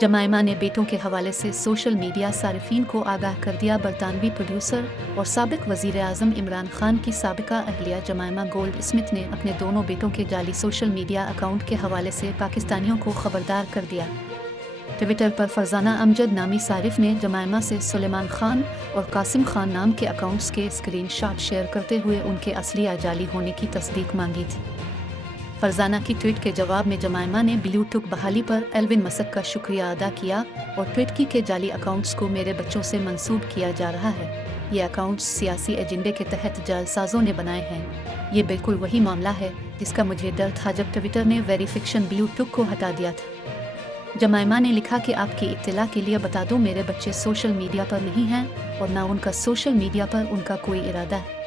जमाइमा ने बेटों के हवाले से सोशल मीडिया सारिफीन को आगाह कर दिया। बरतानवी प्रोड्यूसर और साबिक वज़ीर आज़म इमरान खान की साबिका अहलिया जमाइमा गोल्ड स्मिथ ने अपने दोनों बेटों के जाली सोशल मीडिया अकाउंट के हवाले से पाकिस्तानियों को खबरदार कर दिया। ट्विटर पर फरजाना अमजद नामी सारिफ ने जमाइमा से सुलेमान खान और कासिम खान नाम के अकाउंट्स के स्क्रीनशॉट शेयर करते हुए उनके असली या जाली होने की तस्दीक मांगी थी। फरजाना की ट्वीट के जवाब में जमाइमा ने ब्लूटूथ बहाली पर एल्विन मस्क का शुक्रिया अदा किया और ट्वीट की के जाली अकाउंट्स को मेरे बच्चों से मंसूब किया जा रहा है। ये अकाउंट्स सियासी एजेंडे के तहत जालसाजों ने बनाए हैं। ये बिल्कुल वही मामला है जिसका मुझे डर था जब ट्विटर ने वेरिफिकेशन ब्लूटूथ को हटा दिया था। जमाइमा ने लिखा कि आपकी इत्तला के लिए बता दूं, मेरे बच्चे सोशल मीडिया पर नहीं हैं और ना उनका सोशल मीडिया पर उनका कोई इरादा है।